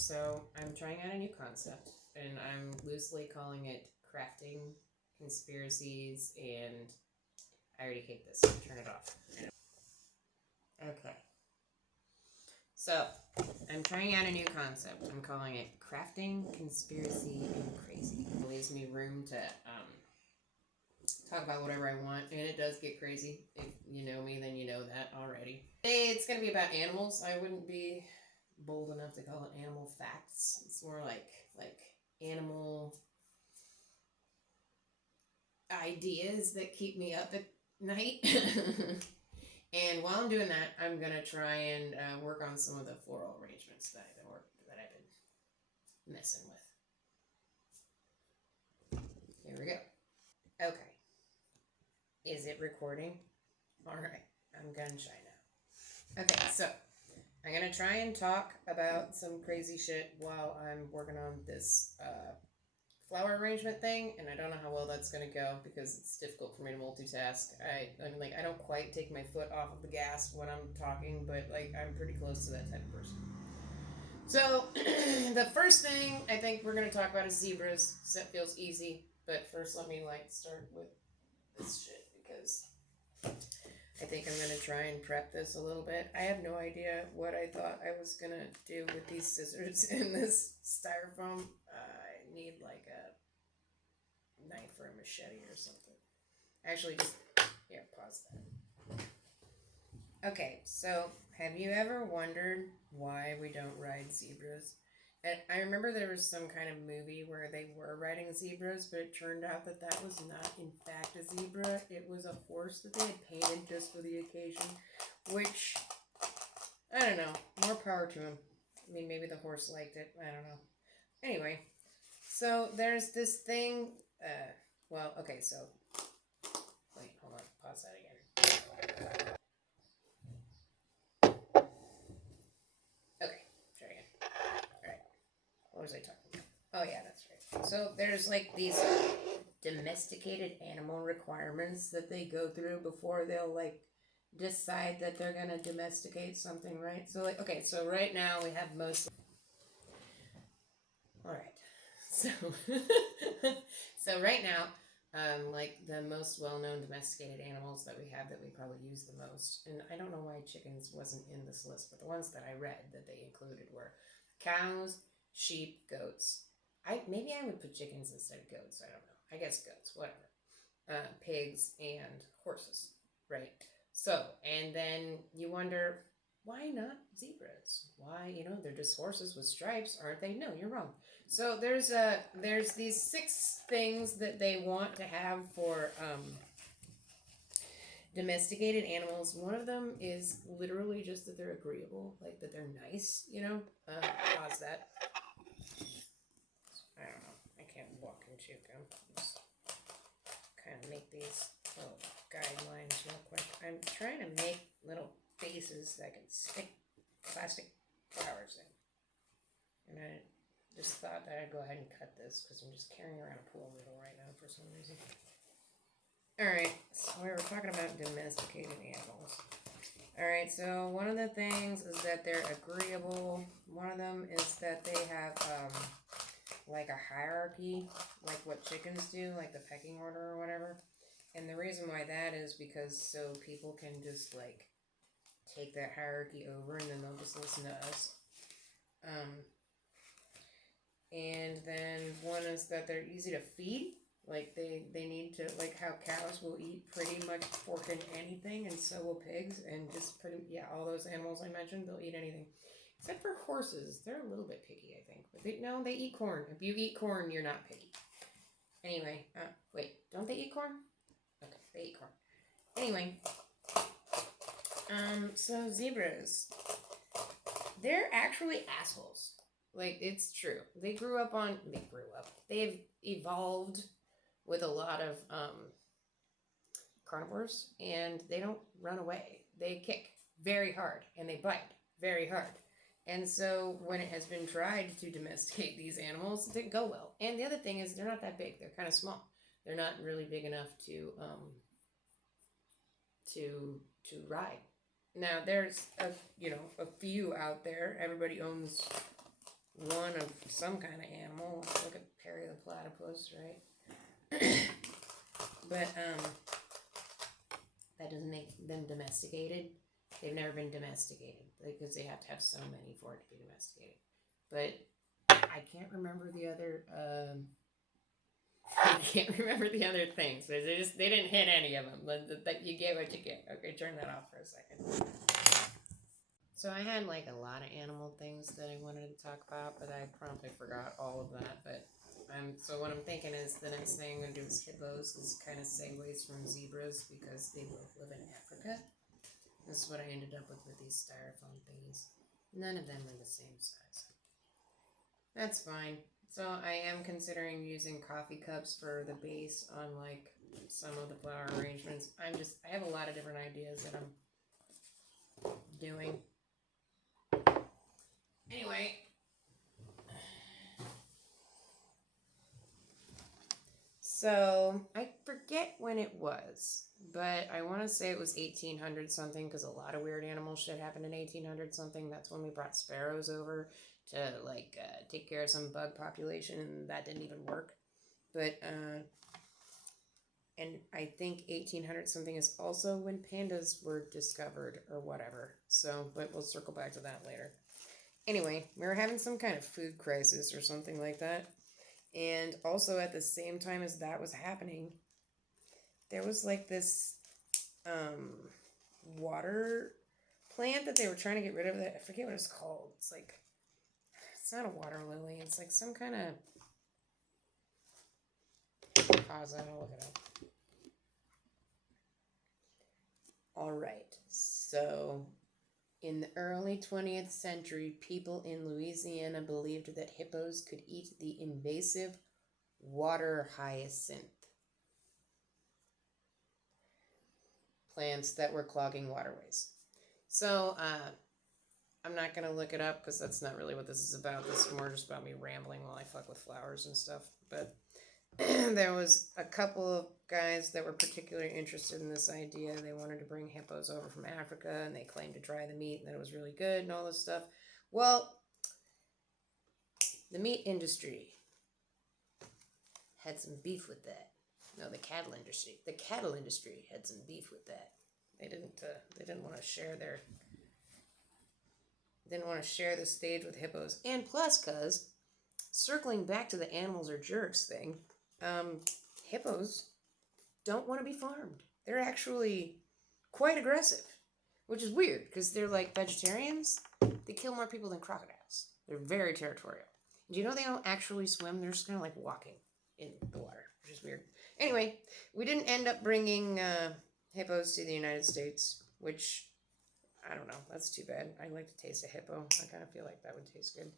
So I'm trying out a new concept, and I'm loosely calling it crafting conspiracies, and I already hate this. Turn it off. Okay. So I'm trying out a new concept. I'm calling it crafting conspiracy and crazy. It leaves me room to talk about whatever I want, and it does get crazy. If you know me, then you know that already. It's going to be about animals. I wouldn't be bold enough to call it animal facts. It's more like animal ideas that keep me up at night. And while I'm doing that, I'm going to try and work on some of the floral arrangements that I've been messing with. Here we go. Okay. Is it recording? All right. I'm gun shy now. Okay, so I'm going to try and talk about some crazy shit while I'm working on this flower arrangement thing, and I don't know how well that's going to go because it's difficult for me to multitask. I mean, I don't quite take my foot off of the gas when I'm talking, but I'm pretty close to that type of person. So the first thing I think we're going to talk about is zebras. So that feels easy, but first let me start with this shit because I think I'm going to try and prep this a little bit. I have no idea what I thought I was going to do with these scissors in this styrofoam. I need a knife or a machete or something. Actually, just, here, pause that. Okay, so have you ever wondered why we don't ride zebras? And I remember there was some kind of movie where they were riding zebras, but it turned out that that was not, in fact, a zebra. It was a horse that they had painted just for the occasion, which, I don't know, more power to him. I mean, maybe the horse liked it. I don't know. Anyway, so there's this thing, okay, so, wait, hold on, pause that again. Okay, try again. Alright, what was I talking about? Oh yeah, that's right. So there's these domesticated animal requirements that they go through before they'll decide that they're gonna domesticate something, right? So okay, so right now we have most. All right, so so right now, the most well-known domesticated animals that we have that we probably use the most, and I don't know why chickens wasn't in this list, but the ones that I read that they included were cows, sheep, goats. Maybe I would put chickens instead of goats. I don't know. I guess goats, whatever. Pigs and horses, right? So, and then you wonder, why not zebras? Why, they're just horses with stripes, aren't they? No, you're wrong. So there's these 6 things that they want to have for domesticated animals. One of them is literally just that they're agreeable, that they're nice, Pause that. I don't know. I can't walk and chew gum. Just kind of make these little guidelines real quick. I'm trying to make little faces that I can stick plastic flowers in. And I just thought that I'd go ahead and cut this because I'm just carrying around a pool noodle right now for some reason. Alright, so we were talking about domesticated animals. Alright, so one of the things is that they're agreeable. One of them is that they have a hierarchy, like what chickens do, like the pecking order or whatever. And the reason why that is because so people can just take that hierarchy over and then they'll just listen to us. And then one is that they're easy to feed. They need to, how cows will eat pretty much pork and anything, and so will pigs, and just all those animals I mentioned, they'll eat anything. Except for horses. They're a little bit picky, I think. But they eat corn. If you eat corn, you're not picky. Anyway, wait, don't they eat corn? Okay, they eat corn. Anyway, so zebras, they're actually assholes. It's true. They've evolved with a lot of carnivores, and they don't run away. They kick very hard, and they bite very hard. And so when it has been tried to domesticate these animals, it didn't go well. And the other thing is they're not that big. They're kind of small. They're not really big enough to ride. Now there's a few out there. Everybody owns one of some kind of animal. Look at Perry the platypus, right? But that doesn't make them domesticated. They've never been domesticated because they have to have so many for it to be domesticated. But I can't remember the other. I can't remember the other things. They didn't hit any of them. That you get what you get. Okay, turn that off for a second. So I had like a lot of animal things that I wanted to talk about, but I promptly forgot all of that. But so what I'm thinking is the next thing I'm gonna do is hippos, because it kind of segues from zebras because they both live in Africa. This is what I ended up with these styrofoam thingies. None of them are the same size. That's fine. So I am considering using coffee cups for the base on like some of the flower arrangements. I have a lot of different ideas that I'm doing. Anyway. So I forget when it was, but I want to say it was 1800 something, because a lot of weird animal shit happened in 1800 something. That's when we brought sparrows over to like take care of some bug population, and that didn't even work. But and I think 1800 something is also when pandas were discovered or whatever. So, but we'll circle back to that later. Anyway, we were having some kind of food crisis or something like that. And also at the same time as that was happening, there was like this water plant that they were trying to get rid of. That I forget what it's called. It's like, it's not a water lily. It's like some kind of, pause that, I'll look it up. All right, so in the early 20th century, people in Louisiana believed that hippos could eat the invasive water hyacinth plants that were clogging waterways. So I'm not going to look it up because that's not really what this is about. This is more just about me rambling while I fuck with flowers and stuff. But there was a couple of guys that were particularly interested in this idea. They wanted to bring hippos over from Africa, and they claimed to try the meat and that it was really good and all this stuff. Well, the meat industry had some beef with that. No, the cattle industry. The cattle industry had some beef with that. They didn't want to share their. Didn't want to share the stage with hippos, and plus, cause circling back to the animals are jerks thing. Hippos don't want to be farmed. They're actually quite aggressive, which is weird because they're like vegetarians. They kill more people than crocodiles. They're very territorial. Do you know they don't actually swim? They're just kind of like walking in the water, which is weird. Anyway, we didn't end up bringing hippos to the United States, which, I don't know. That's too bad. I like to taste a hippo. I kind of feel like that would taste good.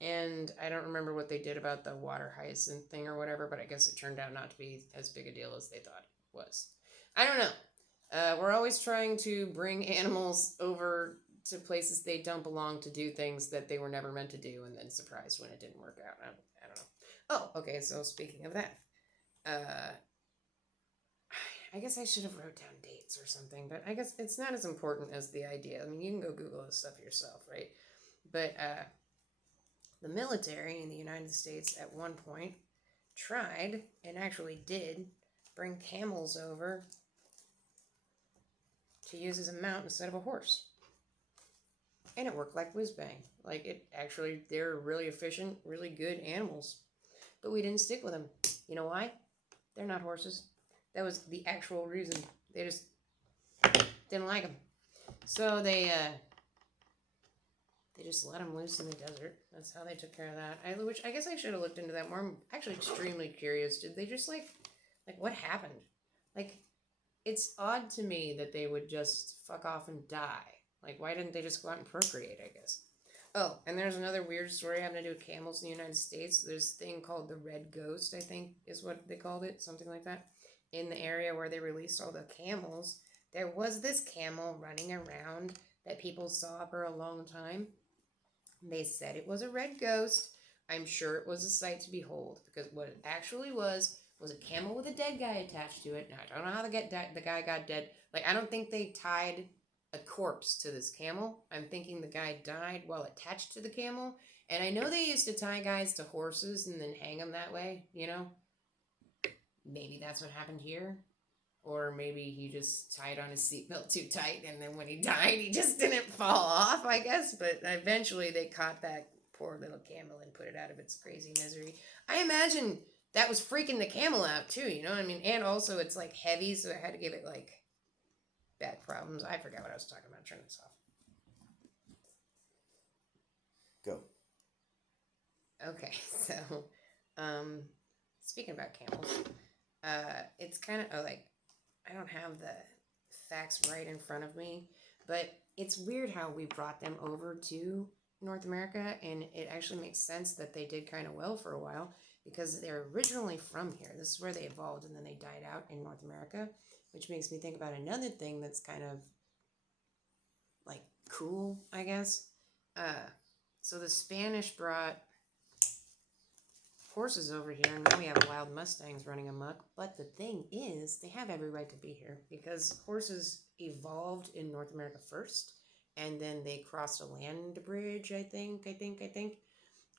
And I don't remember what they did about the water hyacinth thing or whatever, but I guess it turned out not to be as big a deal as they thought it was. I don't know. We're always trying to bring animals over to places they don't belong to do things that they were never meant to do, and then surprised when it didn't work out. I don't know. Oh, okay, so speaking of that, I guess I should have wrote down dates or something, but I guess it's not as important as the idea. I mean, you can go Google this stuff yourself, right? But the military in the United States at one point tried, and actually did, bring camels over to use as a mount instead of a horse. And it worked like whiz bang. Like, it actually, they're really efficient, really good animals. But we didn't stick with them. You know why? They're not horses. That was the actual reason. They just didn't like them. So they just let them loose in the desert. That's how they took care of that. Which I guess I should have looked into that more. I'm actually extremely curious. Did they just like what happened? Like, it's odd to me that they would just fuck off and die. Like, why didn't they just go out and procreate, I guess? Oh, and there's another weird story having to do with camels in the United States. There's a thing called the Red Ghost, I think is what they called it, something like that. In the area where they released all the camels, there was this camel running around that people saw for a long time. They said it was a red ghost. I'm sure it was a sight to behold, because what it actually was a camel with a dead guy attached to it. Now, I don't know how the guy got dead. Like, I don't think they tied a corpse to this camel. I'm thinking the guy died while attached to the camel. And I know they used to tie guys to horses and then hang them that way, you know? Maybe that's what happened here. Or maybe he just tied on his seatbelt too tight, and then when he died, he just didn't fall off, I guess. But eventually they caught that poor little camel and put it out of its crazy misery. I imagine that was freaking the camel out too, you know what I mean? And also it's like heavy, so I had to give it like back problems. I forgot what I was talking about. Turn this off. Go. Okay, so speaking about camels, it's kind of like, I don't have the facts right in front of me, but it's weird how we brought them over to North America, and it actually makes sense that they did kind of well for a while because they're originally from here. This is where they evolved, and then they died out in North America, which makes me think about another thing that's kind of like cool, I guess. So the Spanish brought horses over here, and now we have wild Mustangs running amok. But the thing is, they have every right to be here because horses evolved in North America first, and then they crossed a land bridge, I think,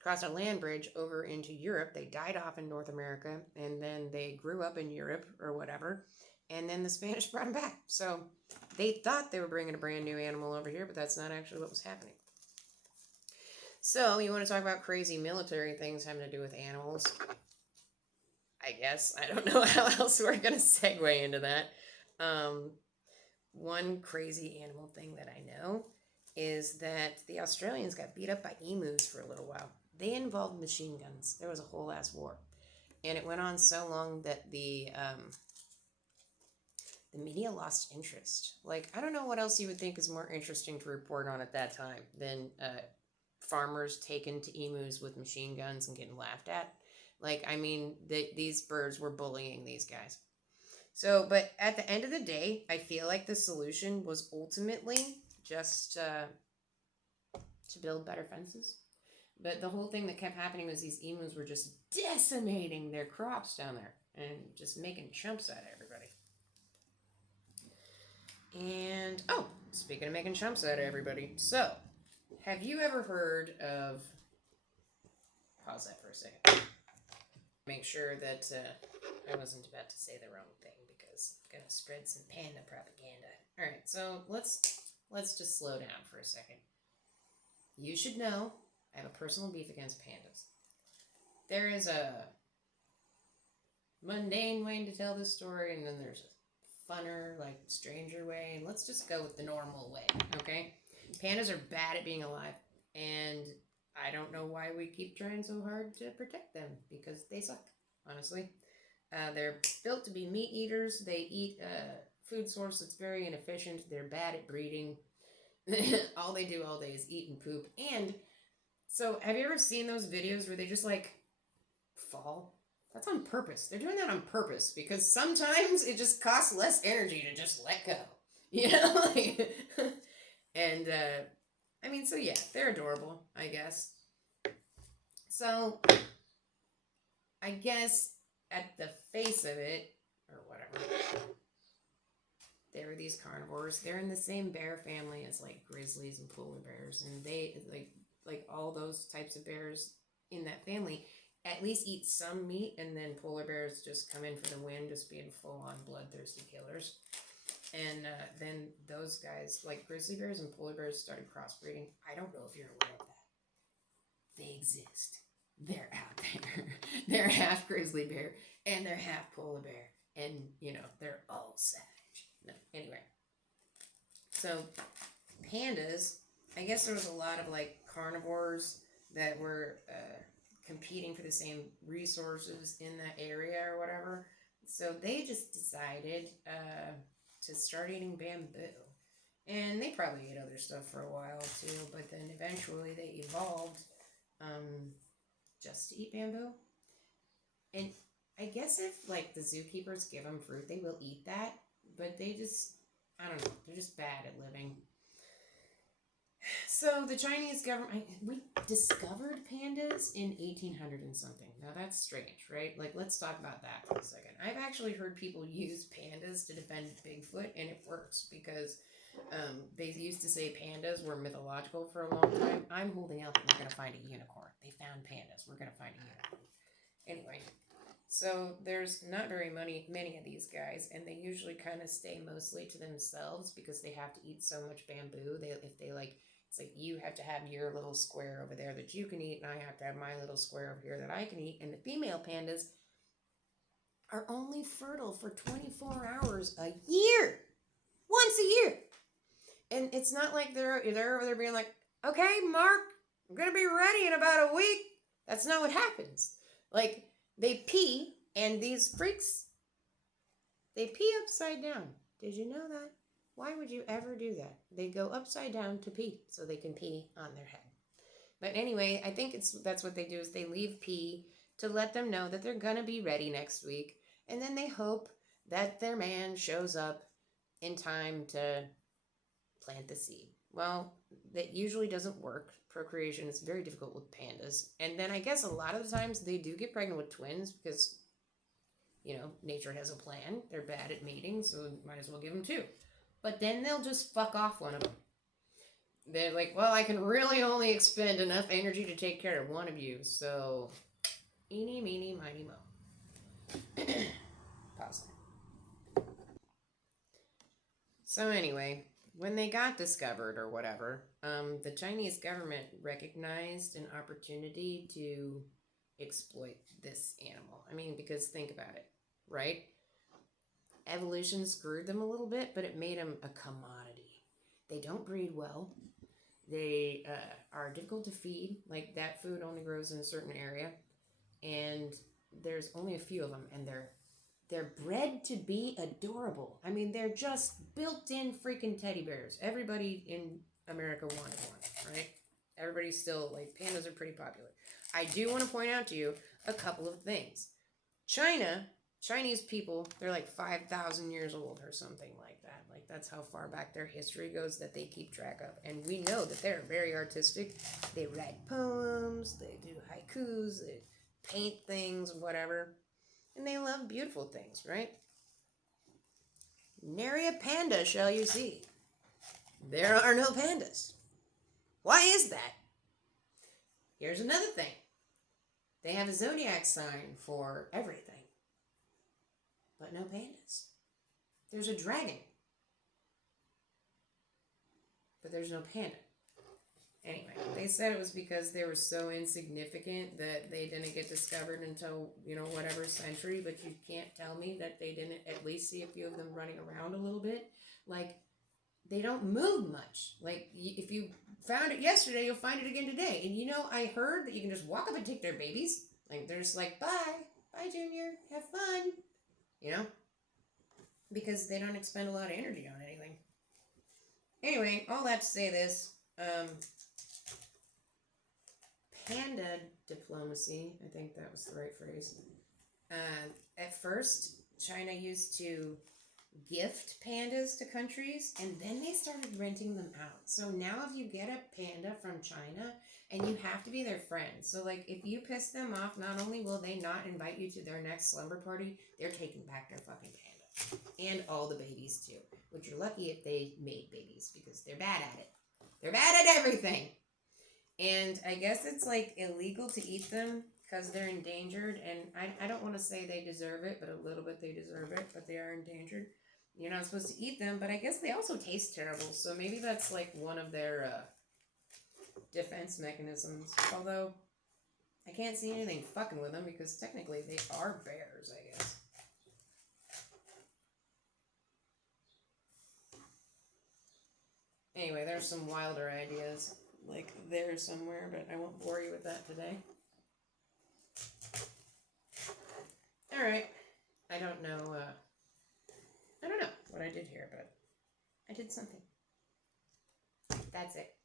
crossed a land bridge over into Europe. They died off in North America, and then they grew up in Europe or whatever, and then the Spanish brought them back. So they thought they were bringing a brand new animal over here, but that's not actually what was happening. So, you want to talk about crazy military things having to do with animals? I guess. I don't know how else we're going to segue into that. One crazy animal thing that I know is that the Australians got beat up by emus for a little while. They involved machine guns. There was a whole ass war. And it went on so long that the media lost interest. Like, I don't know what else you would think is more interesting to report on at that time than farmers taken to emus with machine guns and getting laughed at. Like, I mean, these birds were bullying these guys. So, but at the end of the day, I feel like the solution was ultimately just to build better fences. But the whole thing that kept happening was these emus were just decimating their crops down there and just making chumps out of everybody. And, oh, speaking of making chumps out of everybody, so, have you ever heard of... Pause that for a second. Make sure that I wasn't about to say the wrong thing because I'm going to spread some panda propaganda. Alright, so let's just slow down for a second. You should know I have a personal beef against pandas. There is a mundane way to tell this story, and then there's a funner, like, stranger way, and let's just go with the normal way, okay? Pandas are bad at being alive, and I don't know why we keep trying so hard to protect them, because they suck, honestly. They're built to be meat eaters. They eat food source that's very inefficient. They're bad at breeding. All they do all day is eat and poop. And so, have you ever seen those videos where they just, like, fall? That's on purpose. They're doing that on purpose, because sometimes it just costs less energy to just let go. You know? And, I mean, so yeah, they're adorable, I guess. So, I guess at the face of it, or whatever, there are these carnivores. They're in the same bear family as, like, grizzlies and polar bears, and they, like all those types of bears in that family at least eat some meat, and then polar bears just come in for the win, just being full-on bloodthirsty killers. And then those guys, like grizzly bears and polar bears, started crossbreeding. I don't know if you're aware of that. They exist. They're out there. They're half grizzly bear, and they're half polar bear. And, you know, they're all savage. No, anyway. So, pandas, I guess there was a lot of, like, carnivores that were competing for the same resources in that area or whatever. So they just decided to start eating bamboo. And they probably ate other stuff for a while too, but then eventually they evolved just to eat bamboo. And I guess if, like, the zookeepers give them fruit, they will eat that, but they just, I don't know, they're just bad at living. So the Chinese government, we discovered pandas in 1800 and something. Now that's strange, right? Like, let's talk about that for a second. I've actually heard people use pandas to defend Bigfoot, and it works because They used to say pandas were mythological for a long time. I'm holding out that we're going to find a unicorn. They found pandas. We're going to find a unicorn. Anyway, so there's not very many of these guys, and they usually kind of stay mostly to themselves because they have to eat so much bamboo. It's like you have to have your little square over there that you can eat, and I have to have my little square over here that I can eat. And the female pandas are only fertile for 24 hours a year. Once a year. And it's not like they're being like, okay, Mark, I'm going to be ready in about a week. That's not what happens. Like, they pee, and these freaks, they pee upside down. Did you know that? Why would you ever do that? They go upside down to pee, so they can pee on their head. But anyway, I think that's what they do is they leave pee to let them know that they're going to be ready next week. And then they hope that their man shows up in time to plant the seed. Well, that usually doesn't work. Procreation is very difficult with pandas. And then I guess a lot of the times they do get pregnant with twins because, nature has a plan. They're bad at mating, so might as well give them two. But then they'll just fuck off one of them. They're like, well, I can really only expend enough energy to take care of one of you, so eeny, meeny, miny, mo. Pause. So anyway, when they got discovered or whatever, the Chinese government recognized an opportunity to exploit this animal. I mean, because think about it, right? Evolution screwed them a little bit, but it made them a commodity. They don't breed well. They are difficult to feed. Like, that food only grows in a certain area. And there's only a few of them, and they're bred to be adorable. I mean, they're just built-in freaking teddy bears. Everybody in America wanted one, right? Everybody's still, like, pandas are pretty popular. I do want to point out to you a couple of things. Chinese people, they're like 5,000 years old or something like that. Like, that's how far back their history goes that they keep track of. And we know that they're very artistic. They write poems, they do haikus, they paint things, whatever. And they love beautiful things, right? Nary a panda shall you see. There are no pandas. Why is that? Here's another thing. They have a zodiac sign for everything. But no pandas. There's a dragon. But there's no panda. Anyway, they said it was because they were so insignificant that they didn't get discovered until, whatever century, but you can't tell me that they didn't at least see a few of them running around a little bit. Like, they don't move much. Like, if you found it yesterday, you'll find it again today. And I heard that you can just walk up and take their babies. Like, they're just like, bye, Junior, have fun. Because they don't expend a lot of energy on anything. Anyway, all that to say this, panda diplomacy, I think that was the right phrase. At first, China used to gift pandas to countries, and then they started renting them out. So now if you get a panda from China, and you have to be their friend. So, like, if you piss them off, not only will they not invite you to their next slumber party, they're taking back their fucking panda. And all the babies, too. Which you're lucky if they made babies, because they're bad at it. They're bad at everything. And I guess it's, like, illegal to eat them because they're endangered. And I don't want to say they deserve it, but a little bit they deserve it. But they are endangered. You're not supposed to eat them, but I guess they also taste terrible. So maybe that's, like, one of their defense mechanisms. Although, I can't see anything fucking with them because technically they are bears, I guess. Anyway, there's some wilder ideas, like there somewhere, but I won't bore you with that today. Alright. I don't know what I did here, but I did something. That's it.